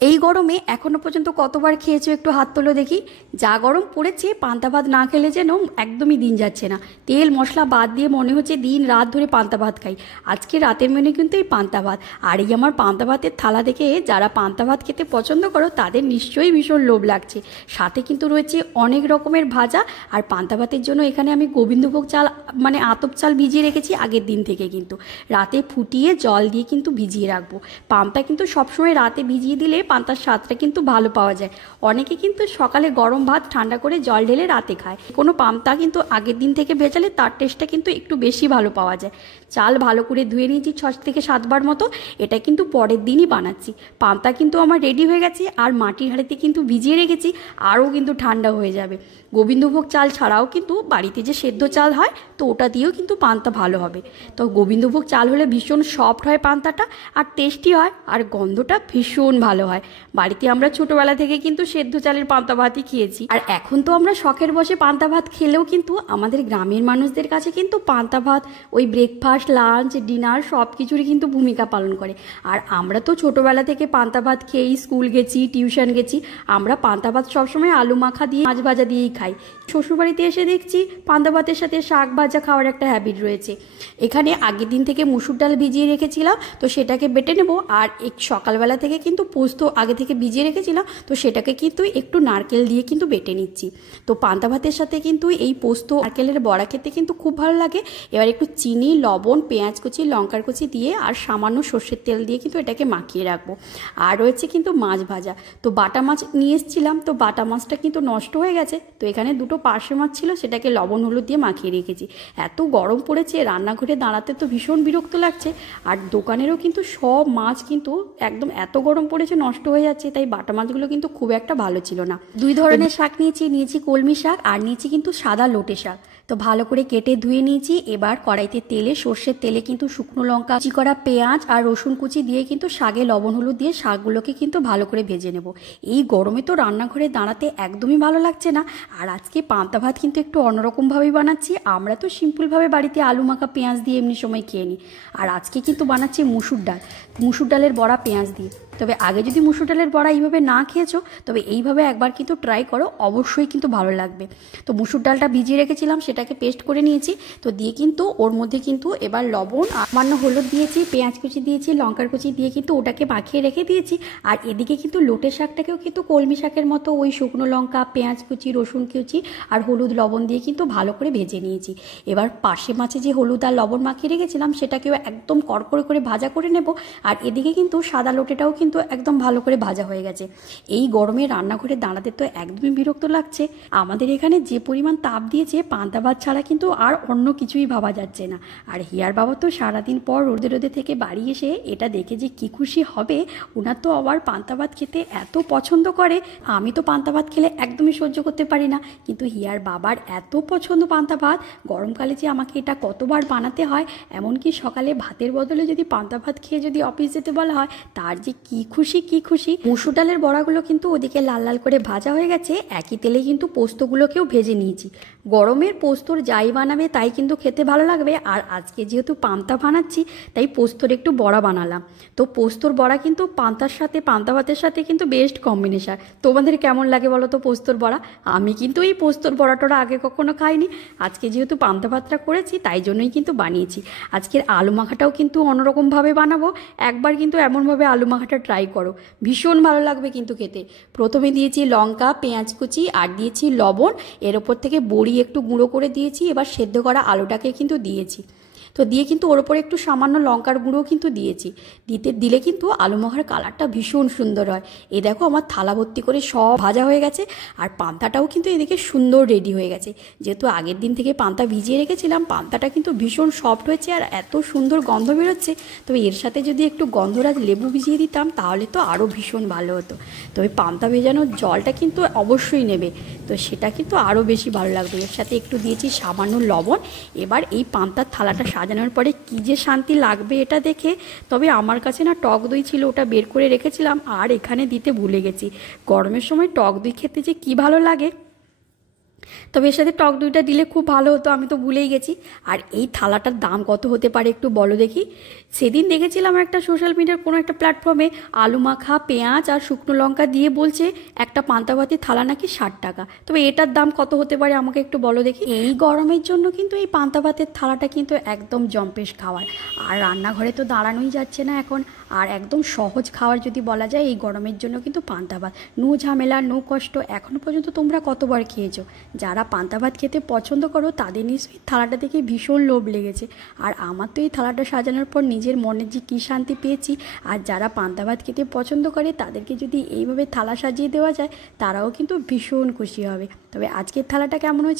এই গরমে এখনো পর্যন্ত কতবার খেয়েছো একটু হাত তোলো দেখি। যা গরম পড়েছে পান্তা ভাত না খেলে যেন একদমই দিন যাচ্ছে না। তেল মশলা বাদ দিয়ে মনে হচ্ছে দিন রাত ধরে পান্তা ভাত খাই। আজকে রাতের মেনু কিন্তু এই পান্তা ভাত। আর এই আমার পান্তা ভাতের থালা দেখে যারা পান্তা ভাত খেতে পছন্দ করো তাদের নিশ্চয়ই ভীষণ লোভ লাগছে। সাথে কিন্তু রয়েছে অনেক রকমের ভাজা। আর পান্তা ভাতের জন্য এখানে আমি গোবিন্দভোগ চাল মানে আতপ চাল ভিজিয়ে রেখেছি আগের দিন থেকে, কিন্তু রাতে ফুটিয়ে জল দিয়ে কিন্তু ভিজিয়ে রাখবো। পান্তা কিন্তু সবসময় রাতে ভিজিয়ে দিলে পান্তার স্বাদটা কিন্তু ভালো পাওয়া যায়। অনেকে কিন্তু সকালে গরম ভাত ঠান্ডা করে জল ঢেলে রাতে খায়। কোনো পান্তা কিন্তু আগের দিন থেকে ভেজালে তার টেস্টটা কিন্তু একটু বেশি ভালো পাওয়া যায়। চাল ভালো করে ধুয়ে নিয়েছি 6 থেকে 7 বার মতো। এটা কিন্তু পরের দিনই বানাচ্ছি। পান্তা কিন্তু আমার রেডি হয়ে গেছে, আর মাটির হাঁড়িতে কিন্তু ভিজিয়ে রেখেছি, আরও কিন্তু ঠান্ডা হয়ে যাবে। গোবিন্দভোগ চাল ছাড়াও কিন্তু বাড়িতে যে সেদ্ধ চাল হয় তো ওটা দিয়েও কিন্তু পান্তা ভালো হবে। তো গোবিন্দভোগ চাল হলে ভীষণ সফট হয় পান্তাটা, আর টেস্টি হয়, আর গন্ধটা ভীষণ ভালো হয়। বাড়িতে আমরা ছোটোবেলা থেকে কিন্তু সেদ্ধ চালের পান্তা ভাতই খেয়েছি। আর এখন তো আমরা শখের বসে পান্তা ভাত খেলেও কিন্তু আমাদের গ্রামের মানুষদের কাছে কিন্তু পান্তা ভাত ওই ব্রেকফাস্ট, লাঞ্চ, ডিনার সব কিছুরই কিন্তু ভূমিকা পালন করে। আর আমরা তো ছোটোবেলা থেকে পান্তা ভাত খেয়েই স্কুল গেছি, টিউশন গেছি। আমরা পান্তা ভাত সবসময় আলু মাখা দিয়ে, মাছ ভাজা দিয়েই খাই। শ্বশুরবাড়িতে এসে দেখছি পান্তা ভাতের সাথে শাক ভাজা খাওয়ার একটা হ্যাবিট রয়েছে। এখানে আগের দিন থেকে মুসুর ডাল ভিজিয়ে রেখেছিলাম, তো সেটাকে বেটে নেব। আর সকালবেলা থেকে কিন্তু পোস্ত আগে থেকে ভিজিয়ে রেখেছিলাম, তো সেটাকে কিন্তু একটু নারকেল দিয়ে কিন্তু বেটে নিচ্ছি। তো পান্তা ভাতের সাথে কিন্তু এই পোস্ত নারকেলের বড়া খেতে কিন্তু খুব ভালো লাগে। এবার একটু চিনি, লবণ, পেঁয়াজ কুচি, লঙ্কার কুচি দিয়ে আর সামান্য সর্ষের তেল দিয়ে কিন্তু এটাকে মাখিয়ে রাখবো। আর রয়েছে কিন্তু মাছ ভাজা। তো বাটা মাছ নিয়ে এসেছিলাম, তো বাটা মাছটা কিন্তু নষ্ট হয়ে গেছে। তো এখানে দুটো পার্শে মাছ ছিল, সেটাকে লবণ হলুদ দিয়ে মাখিয়ে রেখেছি। এত গরম পড়েছে রান্নাঘরে দাঁড়াতে তো ভীষণ বিরক্ত লাগছে। আর দোকানেরও কিন্তু সব মাছ কিন্তু একদম এত গরম পড়েছে নষ্ট হয়ে যাচ্ছে, তাই বাটা মাছগুলো কিন্তু খুব একটা ভালো ছিল না। 2 ধরনের শাক নিয়েছি কলমি শাক, আর নিয়েছি কিন্তু সাদা লোটে শাক। তো ভালো করে কেটে ধুয়ে নিয়েছি। এবার কড়াইতে তেলে, সর্ষের তেলে কিন্তু শুকনো লঙ্কা কুচি করা, পেঁয়াজ আর রসুন কুচি দিয়ে কিন্তু শাকে লবণ হলুদ দিয়ে শাকগুলোকে কিন্তু ভালো করে ভেজে নেব। এই গরমে তো রান্নাঘরে দাঁড়াতে একদমই ভালো লাগছে না। আর আজকে পান্তা ভাত কিন্তু একটু অন্যরকমভাবেই বানাচ্ছি। আমরা তো সিম্পলভাবে বাড়িতে আলু মাখা পেঁয়াজ দিয়ে এমনি সময় খেয়ে নিই। আর আজকে কিন্তু বানাচ্ছি মুসুর ডালের বড়া পেঁয়াজ দিয়ে। তবে আগে যদি মুসুর ডালের বড়া এইভাবে না খেয়েছো, তবে এইভাবে একবার কিন্তু ট্রাই করো, অবশ্যই কিন্তু ভালো লাগবে। তো মুসুর ডালটা ভিজিয়ে রেখেছিলাম, সেটাকে পেস্ট করে নিয়েছি। তো দিয়ে কিন্তু ওর মধ্যে কিন্তু এবার লবণ, সামান্য হলুদ দিয়েছি, পেঁয়াজ কুচি দিয়েছি, লঙ্কার কুচি দিয়ে কিন্তু ওটাকে মাখিয়ে রেখে দিয়েছি। আর এদিকে কিন্তু লোটে শাকটাকেও কিন্তু কলমি শাকের মতো ওই শুকনো লঙ্কা, পেঁয়াজ কুচি, রসুন কুচি আর হলুদ লবণ দিয়ে কিন্তু ভালো করে ভেজে নিয়েছি। এবার পার্শে মাছে যে হলুদ আর লবণ মাখিয়ে রেখেছিলাম সেটাকেও একদম কড়কড়ে করে ভাজা করে নেব। আর এদিকে কিন্তু সাদা লোটেটাও কিন্তু একদম ভালো করে ভাজা হয়ে গেছে। এই গরমে রান্নাঘরে দাঁড়াতে তো একদমই বিরক্ত লাগছে। আমাদের এখানে যে পরিমাণ তাপ দিয়েছে, পান্তা ভাত ছাড়া কিন্তু আর অন্য কিছুই ভাবা যাচ্ছে না। আর হিয়ার বাবা তো সারাদিন পর রোদে থেকে বাড়ি এসে এটা দেখে যে কি খুশি হবে। ওনার তো আবার পান্তা ভাত খেতে এত পছন্দ করে। আমি তো পান্তা ভাত খেলে একদমই সহ্য করতে পারি না, কিন্তু হিয়ার বাবার এত পছন্দ পান্তা ভাত। গরমকালে যে আমাকে এটা কতবার বানাতে হয়, এমনকি সকালে ভাতের বদলে যদি পান্তা ভাত খেয়ে যদি অফিস যেতে বলা হয়, তার যে কি খুশি। মুসুর ডালের বড়াগুলো কিন্তু ওদিকে লাল লাল করে ভাজা হয়ে গেছে। একই তেলে কিন্তু পোস্তগুলোকেও ভেজে নিয়েছি। গরমের পোস্তর যাই বানাবে তাই কিন্তু খেতে ভালো লাগবে। আর আজকে যেহেতু পান্তা বানাচ্ছি, তাই পোস্তর একটু বড়া বানালাম। তো পোস্তর বড়া কিন্তু পান্তার সাথে, পান্তা ভাতের সাথে কিন্তু বেস্ট কম্বিনেশন। তোমাদের কেমন লাগে বলো তো পোস্তর বড়া? আমি কিন্তু এই পোস্তর বড়াটা আগে কখনো খাইনি। আজকে যেহেতু পান্তা ভাতটা করেছি তাই জন্যই কিন্তু বানিয়েছি। আজকের আলু মাখাটাও কিন্তু অন্যরকমভাবে বানাবো। একবার কিন্তু এমনভাবে আলু মাখাটা ট্রাই করো, ভীষণ ভালো লাগবে কিন্তু খেতে। প্রথমে দিয়েছি লঙ্কা, পেঁয়াজ কুচি আর দিয়েছি লবণ। এর ওপর থেকে বড়ি একটু গুঁড়ো করে দিয়েছি। এবার সেদ্ধ করা আলুটাকে কিন্তু দিয়েছি। তো দিয়ে কিন্তু ওর ওপরে একটু সামান্য লঙ্কার গুঁড়ো কিন্তু দিয়েছি। দিলে কিন্তু আলু মাখার কালারটা ভীষণ সুন্দর হয়। এই দেখো আমার থালা ভর্তি করে সব ভাজা হয়ে গেছে। আর পান্তাটাও কিন্তু এদিকে সুন্দর রেডি হয়ে গেছে। যেহেতু আগের দিন থেকে পান্তা ভিজিয়ে রেখেছিলাম, পান্তাটা কিন্তু ভীষণ সফট হয়েছে আর এত সুন্দর গন্ধ বেরোচ্ছে। তবে এর সাথে যদি একটু গন্ধরাজ লেবু ভিজিয়ে দিতাম তাহলে তো আরও ভীষণ ভালো হতো। তবে পান্তা ভেজানোর জলটা কিন্তু অবশ্যই নেবে, তো সেটা কিন্তু আরও বেশি ভালো লাগবে। এর সাথে একটু দিয়েছি সামান্য লবণ। এবার এই পান্তার থালাটা সাজানোর পরে কী যে শান্তি লাগবে এটা দেখে। তবে আমার কাছে না টক দই ছিল, ওটা বের করে রেখেছিলাম আর এখানে দিতে ভুলে গেছি। গরমের সময় টক দই খেতে যে কী ভালো লাগে। তবে এর সাথে টক দইটা দিলে খুব ভালো হতো, আমি তো ভুলেই গেছি। আর এই থালাটার দাম কত হতে পারে একটু বলো দেখি। সেদিন দেখেছিলাম একটা সোশ্যাল মিডিয়ার কোনো একটা প্ল্যাটফর্মে আলু মাখা, পেঁয়াজ আর শুকনো লঙ্কা দিয়ে বলছে একটা পান্তা ভাতের থালা নাকি 60 টাকা। তবে এটার দাম কত হতে পারে আমাকে একটু বলো দেখি। এই গরমের জন্য কিন্তু এই পান্তা ভাতের থালাটা কিন্তু একদম জম্পেশ খাবার। আর রান্নাঘরে তো দাঁড়ানোই যাচ্ছে না এখন। আর একদম সহজ খাবার যদি বলা যায় এই গরমের জন্য কিন্তু পান্তা ভাত, নো ঝামেলা, নো কষ্ট। এখনও পর্যন্ত তোমরা কতবার খেয়েছো? যারা পান্তা ভাত খেতে পছন্দ করো তাদের নিশ্চয়ই থালাটা দেখে ভীষণ লোভ লেগেছে। আর আমার তো এই থালাটা সাজানোর পর নিজের মনের যে কী শান্তি পেয়েছি। আর যারা পান্তা ভাত খেতে পছন্দ করে তাদেরকে যদি এইভাবে থালা সাজিয়ে দেওয়া যায় তারাও কিন্তু ভীষণ খুশি হবে। তবে আজকের থালাটা কেমন হয়েছে